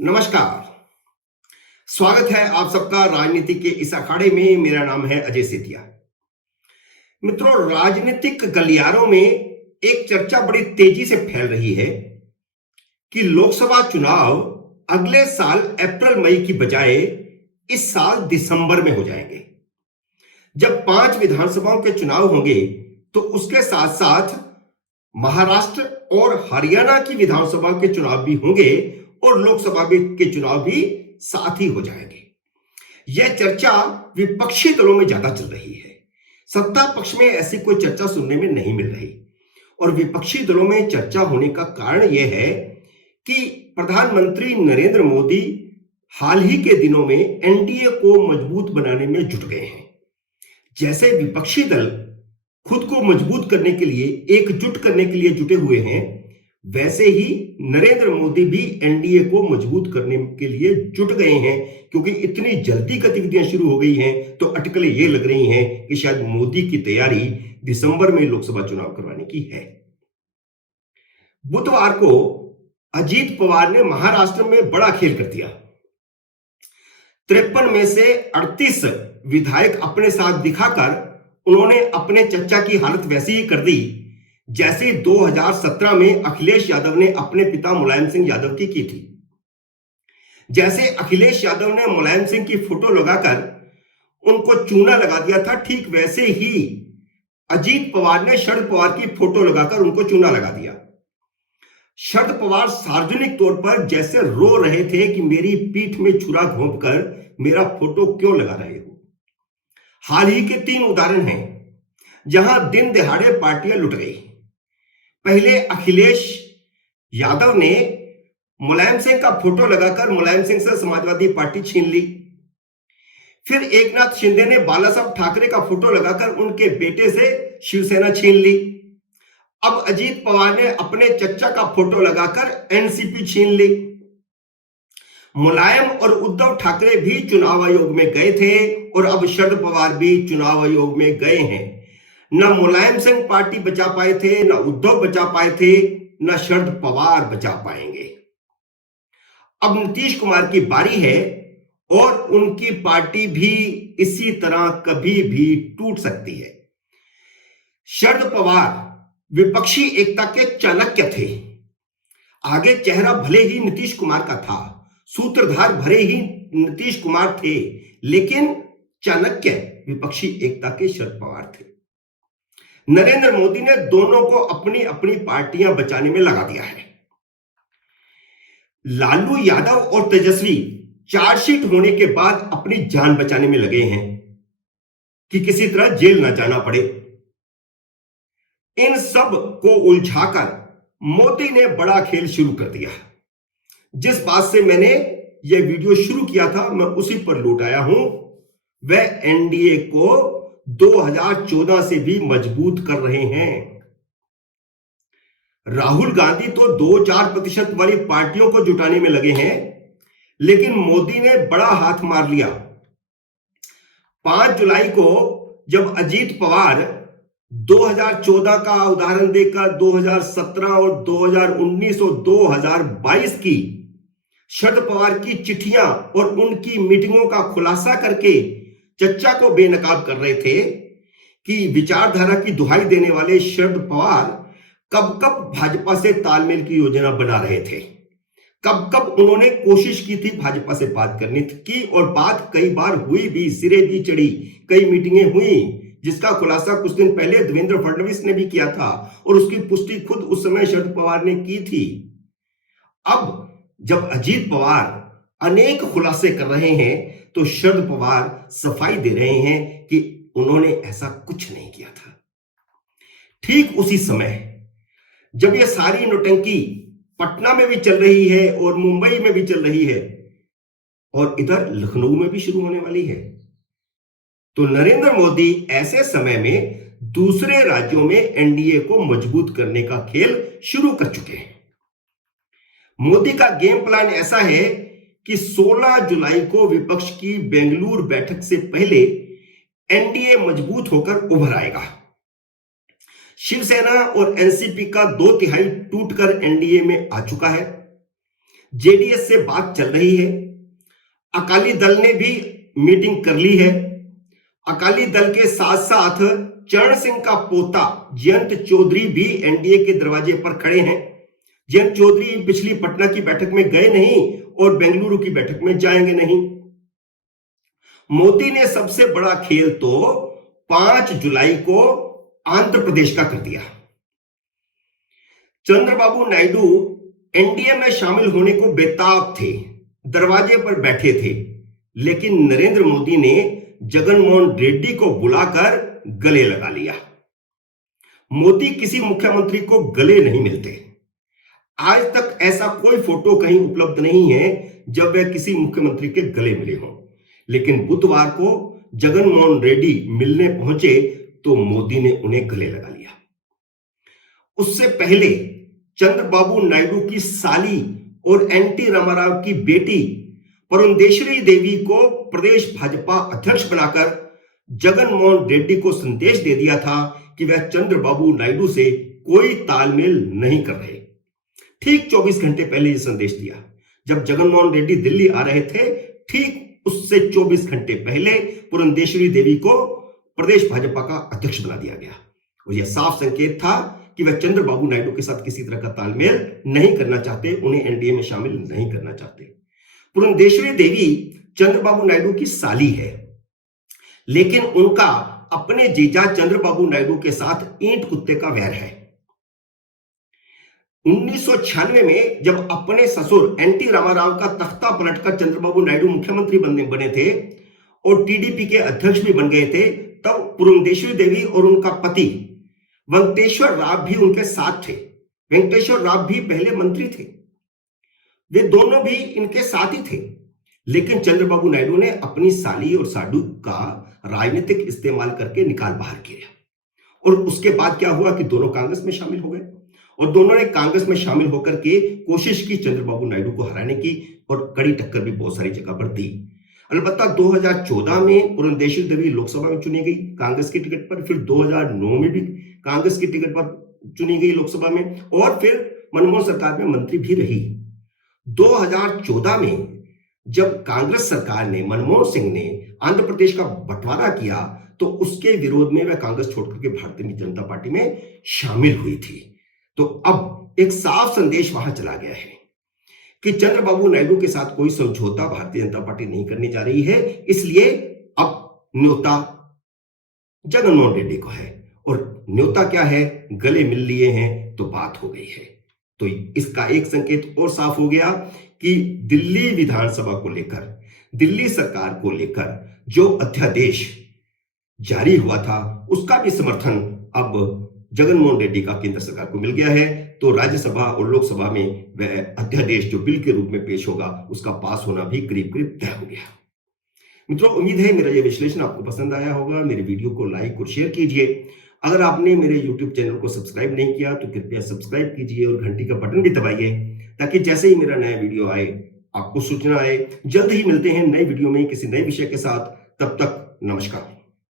नमस्कार। स्वागत है आप सबका राजनीति के इस अखाड़े में। मेरा नाम है अजय सेतिया। मित्रों, राजनीतिक गलियारों में एक चर्चा बड़ी तेजी से फैल रही है कि लोकसभा चुनाव अगले साल अप्रैल मई की बजाय इस साल दिसंबर में हो जाएंगे। जब 5 विधानसभाओं के चुनाव होंगे तो उसके साथ साथ महाराष्ट्र और हरियाणा की विधानसभा के चुनाव भी होंगे और लोकसभा के चुनाव भी साथ ही हो जाएंगे। यह चर्चा विपक्षी दलों में ज्यादा चल रही है। सत्ता पक्ष में ऐसी कोई चर्चा सुनने में नहीं मिल रही और विपक्षी दलों में चर्चा होने का कारण यह है कि प्रधानमंत्री नरेंद्र मोदी हाल ही के दिनों में एनडीए को मजबूत बनाने में जुट गए हैं। जैसे विपक्षी दल खुद को मजबूत करने के लिए, एकजुट करने के लिए जुटे हुए हैं, वैसे ही नरेंद्र मोदी भी एनडीए को मजबूत करने के लिए जुट गए हैं। क्योंकि इतनी जल्दी गतिविधियां शुरू हो गई हैं तो अटकलें ये लग रही हैं कि शायद मोदी की तैयारी दिसंबर में लोकसभा चुनाव करवाने की है। बुधवार को अजीत पवार ने महाराष्ट्र में बड़ा खेल कर दिया। 53 में से 38 विधायक अपने साथ दिखाकर उन्होंने अपने चच्चा की हालत वैसी ही कर दी जैसे 2017 में अखिलेश यादव ने अपने पिता मुलायम सिंह यादव की थी। जैसे अखिलेश यादव ने मुलायम सिंह की फोटो लगाकर उनको चूना लगा दिया था, ठीक वैसे ही अजीत पवार ने शरद पवार की फोटो लगाकर उनको चूना लगा दिया। शरद पवार सार्वजनिक तौर पर जैसे रो रहे थे कि मेरी पीठ में छुरा घोंपकर मेरा फोटो क्यों लगा रहे हो। हाल ही के 3 उदाहरण हैं जहां दिन दिहाड़े पार्टियां लुट गई। पहले अखिलेश यादव ने मुलायम सिंह का फोटो लगाकर मुलायम सिंह से समाजवादी पार्टी छीन ली। फिर एकनाथ शिंदे ने बाला साहब ठाकरे का फोटो लगाकर उनके बेटे से शिवसेना छीन ली। अब अजीत पवार ने अपने चच्चा का फोटो लगाकर एनसीपी छीन ली। मुलायम और उद्धव ठाकरे भी चुनाव आयोग में गए थे और अब शरद पवार भी चुनाव आयोग में गए हैं। न मुलायम सिंह पार्टी बचा पाए थे, न उद्धव बचा पाए थे, न शरद पवार बचा पाएंगे। अब नीतीश कुमार की बारी है और उनकी पार्टी भी इसी तरह कभी भी टूट सकती है। शरद पवार विपक्षी एकता के चाणक्य थे। आगे चेहरा भले ही नीतीश कुमार का था, सूत्रधार भले ही नीतीश कुमार थे, लेकिन चाणक्य विपक्षी एकता के शरद पवार थे। नरेंद्र मोदी ने दोनों को अपनी अपनी पार्टियां बचाने में लगा दिया है। लालू यादव और तेजस्वी चार्जशीट होने के बाद अपनी जान बचाने में लगे हैं कि किसी तरह जेल ना जाना पड़े। इन सब को उलझाकर मोदी ने बड़ा खेल शुरू कर दिया। जिस बात से मैंने यह वीडियो शुरू किया था मैं उसी पर लौट आया हूं। वह एनडीए को 2014 से भी मजबूत कर रहे हैं। राहुल गांधी तो 2-4% वाली पार्टियों को जुटाने में लगे हैं, लेकिन मोदी ने बड़ा हाथ मार लिया। 5 जुलाई को जब अजीत पवार 2014 का उदाहरण देकर 2017 और 2019 और 2022 की शरद पवार की चिट्ठियां और उनकी मीटिंगों का खुलासा करके चर्चा को बेनकाब कर रहे थे कि विचारधारा की दुहाई देने वाले शरद पवार कब कब भाजपा से तालमेल की योजना बना रहे थे, कब कब उन्होंने कोशिश की थी भाजपा से बात करने की, और बात कई बार हुई भी, सिरे भी चढ़ी, कई मीटिंगें हुई, जिसका खुलासा कुछ दिन पहले देवेंद्र फडणवीस ने भी किया था और उसकी पुष्टि खुद उस समय शरद पवार ने की थी। अब जब अजीत पवार अनेक खुलासे कर रहे हैं तो शरद पवार सफाई दे रहे हैं कि उन्होंने ऐसा कुछ नहीं किया था। ठीक उसी समय जब यह सारी नौटंकी पटना में भी चल रही है और मुंबई में भी चल रही है और इधर लखनऊ में भी शुरू होने वाली है, तो नरेंद्र मोदी ऐसे समय में दूसरे राज्यों में एनडीए को मजबूत करने का खेल शुरू कर चुके हैं। मोदी का गेम प्लान ऐसा है कि 16 जुलाई को विपक्ष की बेंगलुरु बैठक से पहले एनडीए मजबूत होकर उभर आएगा। शिवसेना और एनसीपी का 2/3 टूटकर एनडीए में आ चुका है। जेडीएस से बात चल रही है। अकाली दल ने भी मीटिंग कर ली है। अकाली दल के साथ साथ चरण सिंह का पोता जयंत चौधरी भी एनडीए के दरवाजे पर खड़े हैं। जयंत चौधरी पिछली पटना की बैठक में गए नहीं और बेंगलुरु की बैठक में जाएंगे नहीं। मोदी ने सबसे बड़ा खेल तो 5 जुलाई को आंध्र प्रदेश का कर दिया। चंद्रबाबू नायडू एनडीए में शामिल होने को बेताब थे, दरवाजे पर बैठे थे, लेकिन नरेंद्र मोदी ने जगनमोहन रेड्डी को बुलाकर गले लगा लिया। मोदी किसी मुख्यमंत्री को गले नहीं मिलते। आज तक ऐसा कोई फोटो कहीं उपलब्ध नहीं है जब वह किसी मुख्यमंत्री के गले मिले हों, लेकिन बुधवार को जगनमोहन रेड्डी मिलने पहुंचे तो मोदी ने उन्हें गले लगा लिया। उससे पहले चंद्रबाबू नायडू की साली और एनटी रामाराव की बेटी पुरंदेश्वरी देवी को प्रदेश भाजपा अध्यक्ष बनाकर जगनमोहन रेड्डी को संदेश दे दिया था कि वह चंद्रबाबू नायडू से कोई तालमेल नहीं कर रहे। ठीक 24 घंटे पहले यह संदेश दिया। जब जगनमोहन रेड्डी दिल्ली आ रहे थे, ठीक उससे 24 घंटे पहले पुरंदेश्वरी देवी को प्रदेश भाजपा का अध्यक्ष बना दिया गया। और यह साफ संकेत था कि वह चंद्रबाबू नायडू के साथ किसी तरह का तालमेल नहीं करना चाहते, उन्हें एनडीए में शामिल नहीं करना चाहते। पुरंदेश्वरी देवी चंद्रबाबू नायडू की साली है, लेकिन उनका अपने जीजा चंद्रबाबू नायडू के साथ ईंट कुत्ते का वैर है। 1996 में जब अपने ससुर एनटी रामाराव का तख्ता पलटकर चंद्रबाबू नायडू मुख्यमंत्री बने थे और टीडीपी के अध्यक्ष भी बन गए थे, तब पुरंदेश्वरी देवी और उनका पति वेंकटेश्वर राव भी उनके साथ थे। वेंकटेश्वर राव भी पहले मंत्री थे, वे दोनों भी इनके साथ ही थे। लेकिन चंद्रबाबू नायडू ने अपनी साली और साडू का राजनीतिक इस्तेमाल करके निकाल बाहर किया। और उसके बाद क्या हुआ कि दोनों कांग्रेस में शामिल हो गए और दोनों ने कांग्रेस में शामिल होकर के कोशिश की चंद्रबाबू नायडू को हराने की और कड़ी टक्कर भी बहुत सारी जगह पर दी। अलबत्ता 2014 में पुरंदेश्वरी देवी लोकसभा में चुनी गई कांग्रेस की टिकट पर, फिर 2009 में भी कांग्रेस की टिकट पर चुनी गई लोकसभा में, और फिर मनमोहन सरकार में मंत्री भी रही। 2014 में जब कांग्रेस सरकार ने, मनमोहन सिंह ने आंध्र प्रदेश का बंटवारा किया तो उसके विरोध में वह कांग्रेस छोड़कर के भारतीय जनता पार्टी में शामिल हुई थी। तो अब एक साफ संदेश वहां चला गया है कि चंद्रबाबू नायडू के साथ कोई समझौता भारतीय जनता पार्टी नहीं करने जा रही है। इसलिए अब न्योता जगनमोहन रेड्डी को है, और न्योता क्या है, गले मिल लिए हैं तो बात हो गई है। तो इसका एक संकेत और साफ हो गया कि दिल्ली विधानसभा को लेकर, दिल्ली सरकार को लेकर जो अध्यादेश जारी हुआ था उसका भी समर्थन अब जगनमोहन रेड्डी का केंद्र सरकार को मिल गया है। तो राज्यसभा और लोकसभा में वह अध्यादेश जो बिल के रूप में पेश होगा उसका पास होना भी करीब करीब तय हो गया। मित्रों, उम्मीद है मेरा यह विश्लेषण आपको पसंद आया होगा। मेरे वीडियो को लाइक और शेयर कीजिए। अगर आपने मेरे YouTube चैनल को सब्सक्राइब नहीं किया तो कृपया सब्सक्राइब कीजिए और घंटी का बटन भी दबाइए, ताकि जैसे ही मेरा नया वीडियो आए आपको सूचना आए। जल्द ही मिलते हैं नए वीडियो में किसी नए विषय के साथ। तब तक नमस्कार।